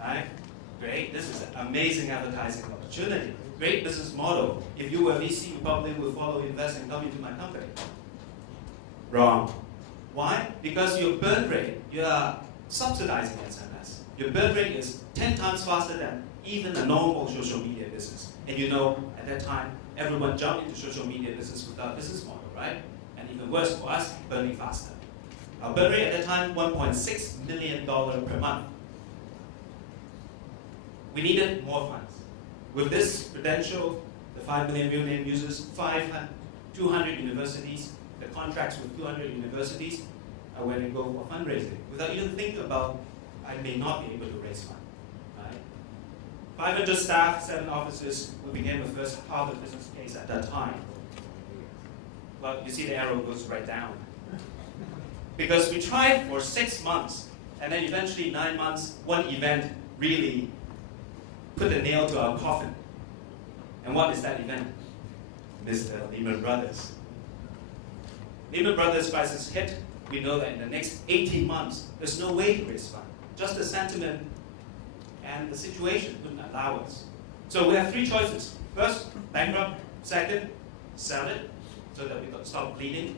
right? Great, this is an amazing advertising opportunity. Great business model. If you were VC, you probably would follow, invest, and come into my company. Wrong. Why? Because your burn rate, you are subsidizing SMS. Your burn rate is 10 times faster than even a normal social media business. And you know, at that time, everyone jumped into social media business without a business model, right? And even worse for us, burning faster. Our burn rate at that time, $1.6 million per month. We needed more funds. With this credential, the 5 million real name users, 200 universities, the contracts with 200 universities, I went and go for fundraising without even thinking about I may not be able to raise funds. Right? 500 staff, 7 offices, we became the first Harvard business case at that time. Well, you see the arrow goes right down. Because we tried for 6 months, and then eventually 9 months, one event really put a nail to our coffin. And what is that event? Mr. Lehman Brothers. Lehman Brothers crisis hit. We know that in the next 18 months, there's no way to raise funds. Just the sentiment and the situation wouldn't allow us. So we have 3 choices. First, bankrupt. Second, sell it so that we can stop bleeding.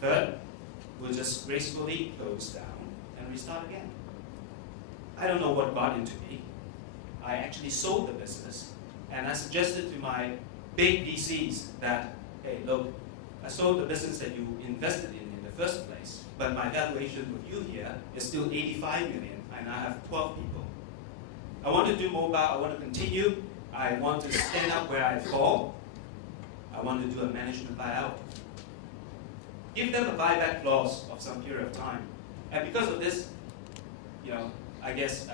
Third, we'll just gracefully close down and restart again. I don't know what got into me. I actually sold the business, and I suggested to my big VCs that, hey, look, I sold the business that you invested in the first place, but my valuation with you here is still 85 million, and I have 12 people. I want to do mobile, I want to continue, I want to stand up where I fall, I want to do a management buyout. Give them a buyback clause of some period of time. And because of this, I guess,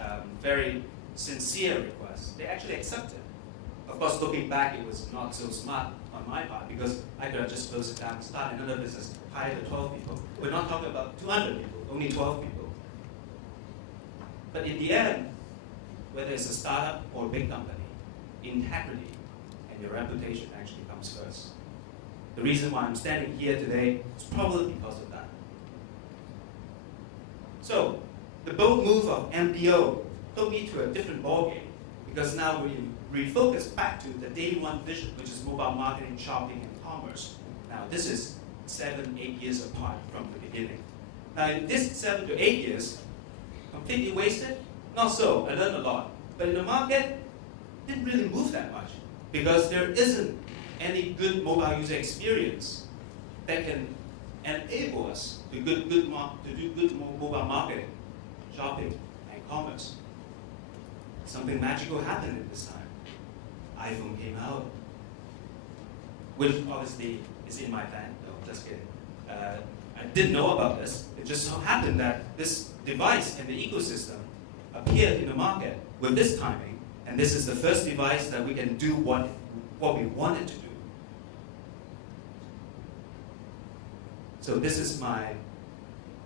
very sincere request, they actually accepted. Of course, looking back, it was not so smart on my part because I could have just closed it down, start another business, hire the 12 people. We're not talking about 200 people, only 12 people. But in the end, whether it's a startup or a big company, integrity and your reputation actually comes first. The reason why I'm standing here today is probably because of that. So, the bold move of MBO took me to a different ballgame because now we refocus back to the day one vision, which is mobile marketing, shopping, and commerce. Now, this is 7-8 years apart from the beginning. Now, in this 7 to 8 years, completely wasted? Not so. I learned a lot. But in the market, didn't really move that much because there isn't any good mobile user experience that can enable us to do good mobile marketing, shopping, and commerce. Something magical happened at this time. iPhone came out, which obviously is in my van. No, just kidding. I didn't know about this. It just so happened that this device in the ecosystem appeared in the market with this timing, and this is the first device that we can do what we wanted to do. So this is my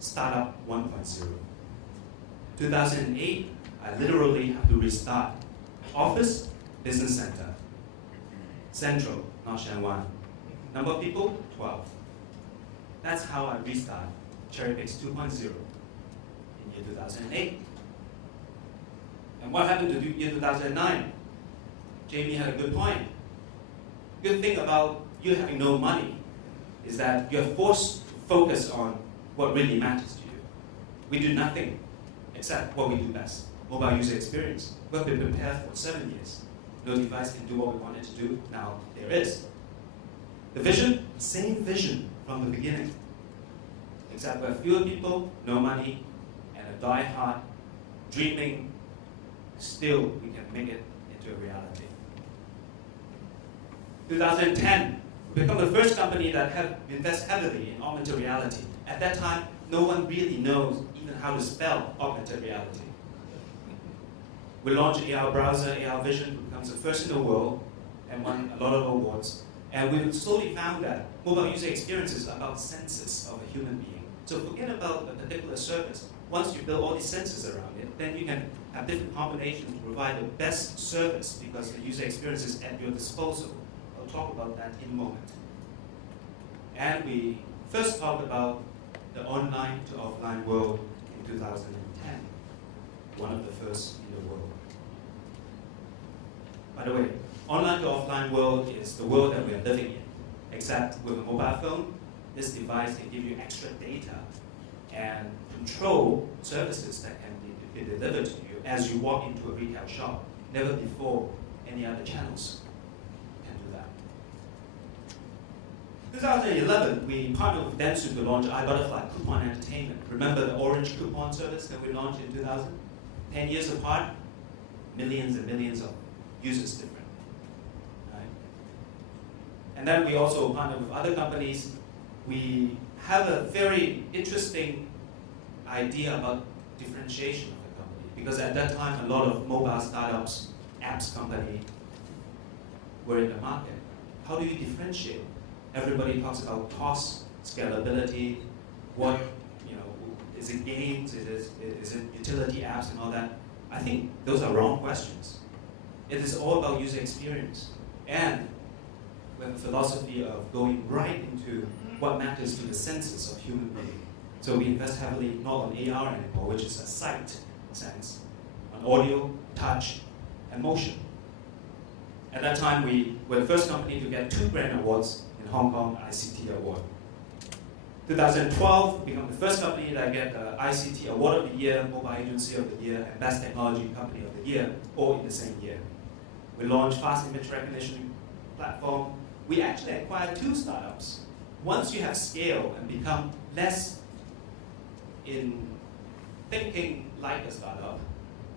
startup 1.0. 2008, I literally have to restart. Office, business center. Central, not Shanwan. Number of people, 12. That's how I restart Cherrypicks 2.0 in year 2008. And what happened to year 2009? Jamie had a good point. Good thing about you having no money is that you're forced to focus on what really matters to you. We do nothing except what we do best, mobile user experience. We've been prepared for 7 years. No device can do what we wanted to do. Now there is. The vision, same vision from the beginning. Except we have fewer people, no money, and a die-hard dreaming. Still, we can make it into a reality. 2010, we become the first company that invests heavily in augmented reality. At that time, no one really knows even how to spell augmented reality. We launched AR browser, AR vision, becomes the first in the world, and won a lot of awards. And we slowly found that mobile user experiences are about senses of a human being. So forget about a particular service. Once you build all these senses around it, then you can have different combinations to provide the best service because the user experience is at your disposal. I'll talk about that in a moment. And we first talked about the online to offline world in 2010, one of the first in the world. the way, online to offline world is the world that we are living in, except with a mobile phone. This device can give you extra data and control services that can be delivered to you as you walk into a retail shop. Never before any other channels can do that. 2011, we partnered with Dentsu to launch iButterfly Coupon Entertainment. Remember the orange coupon service that we launched in 2000? 10 years apart, millions and millions of users different. Right? And then we also partnered with other companies. We have a very interesting idea about differentiation of the company, because at that time a lot of mobile startups, apps company were in the market. How do you differentiate? Everybody talks about cost, scalability, what, is it games, is it utility apps and all that? I think those are wrong questions. It is all about user experience. And we have a philosophy of going right into what matters to the senses of human being. So we invest heavily not on AR anymore, which is a sight sense, on audio, touch, and motion. At that time, we were the first company to get 2 grand awards in Hong Kong ICT Award. 2012, become the first company that get the ICT Award of the Year, Mobile Agency of the Year, and Best Technology Company of the Year, all in the same year. We launched fast image recognition platform. We actually acquired 2 startups. Once you have scale and become less in thinking like a startup,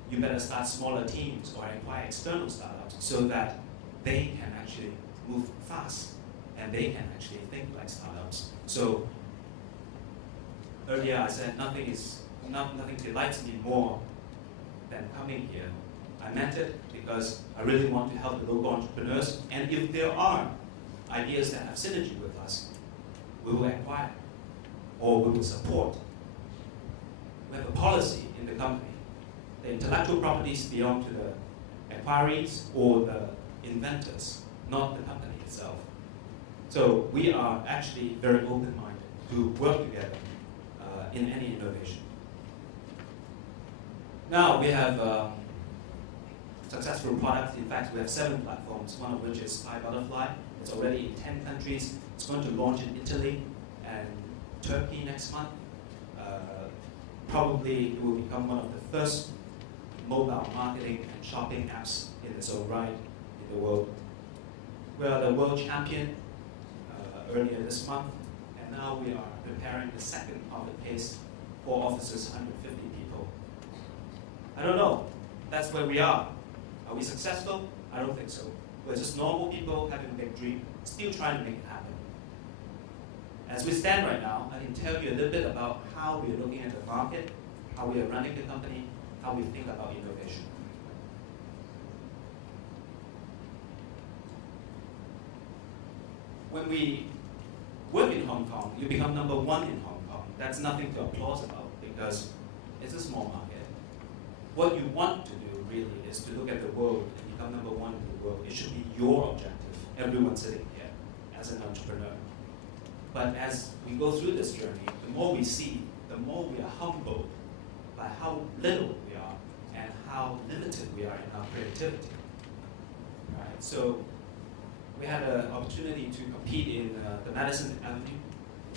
you better start smaller teams or acquire external startups so that they can actually move fast and they can actually think like startups. So earlier I said nothing delights me more than coming here. I meant it because I really want to help the local entrepreneurs, and if there are ideas that have synergy with us, we will acquire or we will support. We have a policy in the company. The intellectual properties belong to the acquirees or the inventors, not the company itself. So we are actually very open-minded to work together in any innovation. Now we have successful products. In fact, we have 7 platforms, one of which is iButterfly. It's already in 10 countries. It's going to launch in Italy and Turkey next month. Probably it will become one of the first mobile marketing and shopping apps in its own right in the world. We are the world champion earlier this month, and now we are preparing the second of the pace for offices, 150 people. I don't know. That's where we are. Are we successful? I don't think so. We're just normal people having a big dream, still trying to make it happen. As we stand right now, I can tell you a little bit about how we are looking at the market, how we are running the company, how we think about innovation. When we work in Hong Kong, you become number 1 in Hong Kong. That's nothing to applaud about because it's a small market. What you want to do really is to look at the world and become number 1 in the world. It should be your objective, everyone sitting here, as an entrepreneur. But as we go through this journey, the more we see, the more we are humbled by how little we are and how limited we are in our creativity. Right? So we had an opportunity to compete in the Madison Avenue,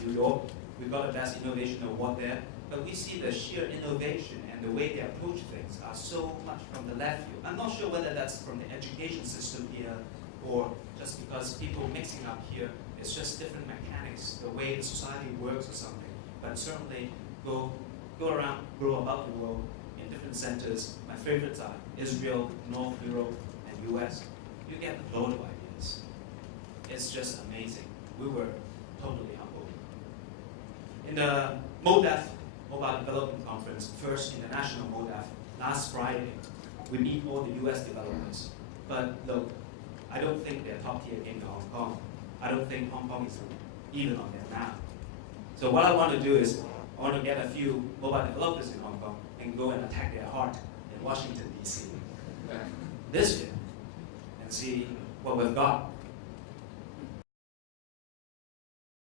New York. We got a Best Innovation Award there. But we see the sheer innovation and the way they approach things are so much from the left field. I'm not sure whether that's from the education system here or just because people mixing up here. It's just different mechanics, the way the society works or something. But certainly go around, grow about the world in different centers. My favorites are Israel, North Europe, and US. You get a load of ideas. It's just amazing. We were totally humbled. In the MODEF, Mobile Development Conference, first international MODEF, last Friday, we meet all the US developers. But look, I don't think they're top tier in Hong Kong. I don't think Hong Kong is even on their map. So what I want to do is, I want to get a few mobile developers in Hong Kong and go and attack their heart in Washington, D.C. this year and see what we've got.